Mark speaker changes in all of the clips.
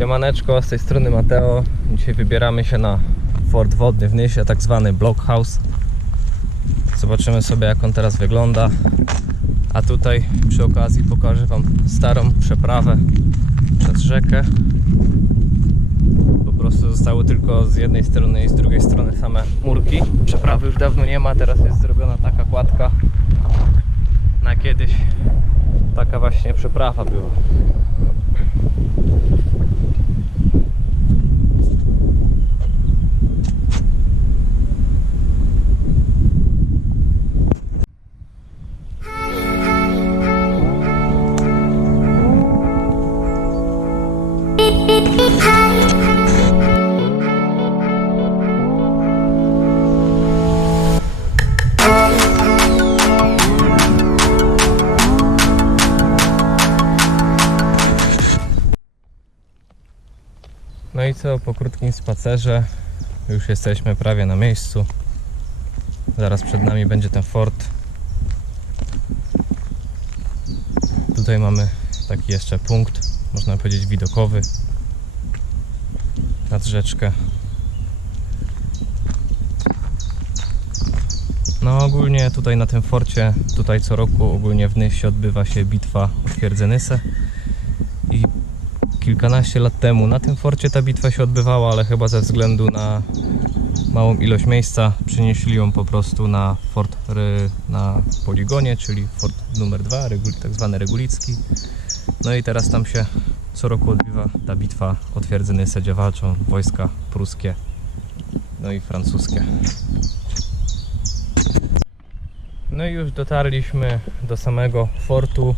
Speaker 1: Siemaneczko, z tej strony Mateo. Dzisiaj wybieramy się na Fort Wodny w Nysie, tak zwany Blockhouse. Zobaczymy sobie jak on teraz wygląda. A tutaj przy okazji pokażę Wam starą przeprawę przez rzekę. Po prostu zostały tylko z jednej strony i z drugiej strony same murki. Przeprawy już dawno nie ma, teraz jest zrobiona taka kładka. Na kiedyś taka właśnie przeprawa była. No i co, po krótkim spacerze już jesteśmy prawie na miejscu. Zaraz przed nami będzie ten fort. Tutaj mamy taki jeszcze punkt, można powiedzieć widokowy nad rzeczkę. No ogólnie tutaj na tym forcie, tutaj co roku ogólnie w Nysie odbywa się bitwa o twierdzę Nysę i kilkanaście lat temu na tym forcie ta bitwa się odbywała, ale chyba ze względu na małą ilość miejsca przenieśli ją po prostu na fort na poligonie, czyli fort numer 2, tak zwany Regulicki. No i teraz tam się co roku odbywa ta bitwa o walczą wojska pruskie, no i francuskie. No i już dotarliśmy do samego fortu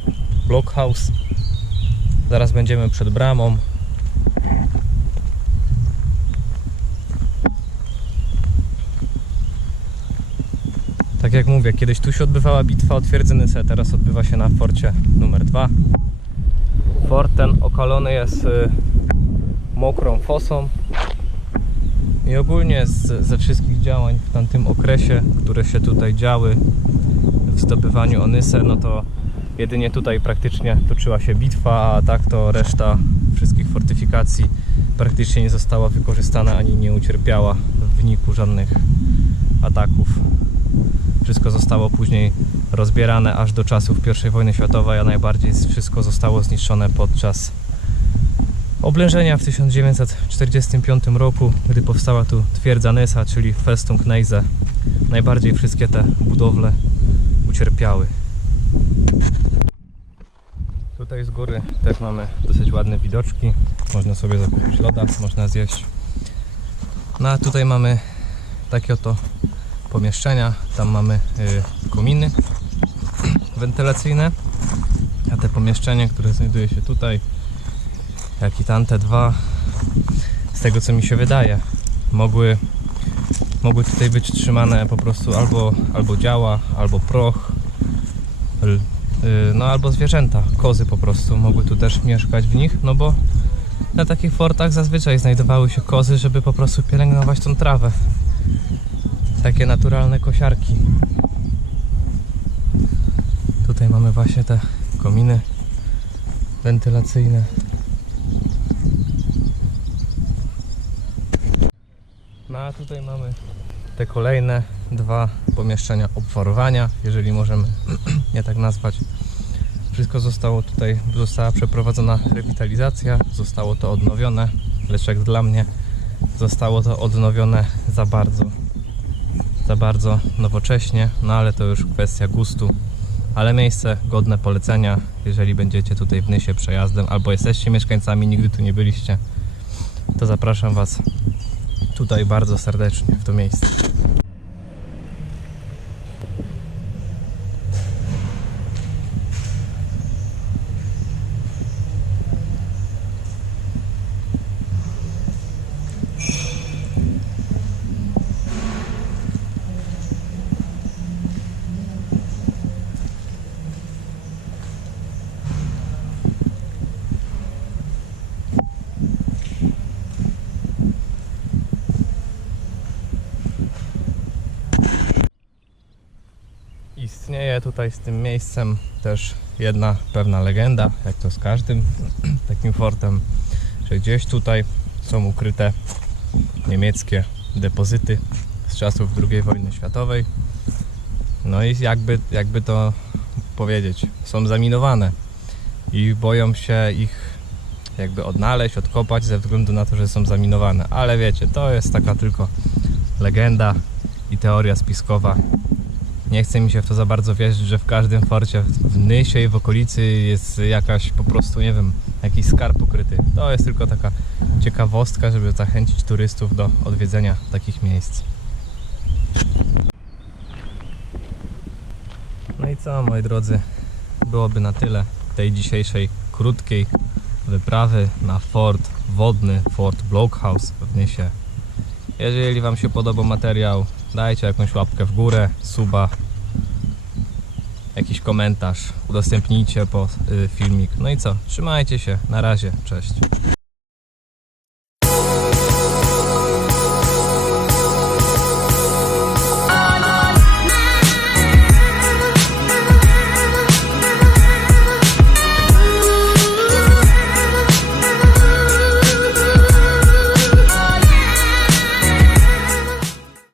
Speaker 1: Blockhouse. Zaraz będziemy przed bramą. Tak jak mówię, kiedyś tu się odbywała bitwa o twierdzę Nysę, teraz odbywa się na forcie numer 2. Fort ten okalony jest y, mokrą fosą i ogólnie z, ze wszystkich działań w tamtym okresie, które się tutaj działy w zdobywaniu Onysę, no to jedynie tutaj praktycznie toczyła się bitwa, a tak to reszta wszystkich fortyfikacji praktycznie nie została wykorzystana ani nie ucierpiała w wyniku żadnych ataków. Wszystko zostało później rozbierane aż do czasów I wojny światowej, a najbardziej wszystko zostało zniszczone podczas oblężenia w 1945 roku, gdy powstała tu twierdza Nysa, czyli Festung Neisse. Najbardziej wszystkie te budowle ucierpiały. Tutaj z góry też mamy dosyć ładne widoczki. Można sobie zakupić loda, można zjeść. No a tutaj mamy takie oto pomieszczenia. Tam mamy y, kominy wentylacyjne. A te pomieszczenie, które znajduje się tutaj, jak i tamte dwa, z tego co mi się wydaje, mogły, mogły tutaj być trzymane po prostu albo, albo działa, albo proch, no albo zwierzęta, kozy po prostu mogły tu też mieszkać w nich, no bo na takich fortach zazwyczaj znajdowały się kozy, żeby po prostu pielęgnować tą trawę. Takie naturalne kosiarki. Tutaj mamy właśnie te kominy wentylacyjne. No a tutaj mamy te kolejne dwa pomieszczenia obwarowania, jeżeli możemy je tak nazwać. Wszystko zostało tutaj, została przeprowadzona rewitalizacja, zostało to odnowione, lecz jak dla mnie zostało to odnowione za bardzo, za bardzo nowocześnie, no ale to już kwestia gustu. Ale miejsce godne polecenia, jeżeli będziecie tutaj w Nysie przejazdem albo jesteście mieszkańcami, nigdy tu nie byliście, to zapraszam Was tutaj bardzo serdecznie w to miejsce. Istnieje tutaj z tym miejscem też jedna pewna legenda, jak to z każdym takim fortem, że gdzieś tutaj są ukryte niemieckie depozyty z czasów II wojny światowej. No i jakby, jakby to powiedzieć, są zaminowane i boją się ich jakby odnaleźć, odkopać ze względu na to, że są zaminowane. Ale wiecie, to jest taka tylko legenda i teoria spiskowa. Nie chce mi się w to za bardzo wierzyć, że w każdym forcie w Nysie i w okolicy jest jakaś po prostu, nie wiem, jakiś skarb ukryty. To jest tylko taka ciekawostka, żeby zachęcić turystów do odwiedzenia takich miejsc. No i co, moi drodzy, byłoby na tyle tej dzisiejszej krótkiej wyprawy na fort wodny, Fort Blockhouse w Nysie. Jeżeli Wam się podobał materiał, dajcie jakąś łapkę w górę, suba, jakiś komentarz, udostępnijcie po y, filmik. No i co, trzymajcie się, na razie, cześć.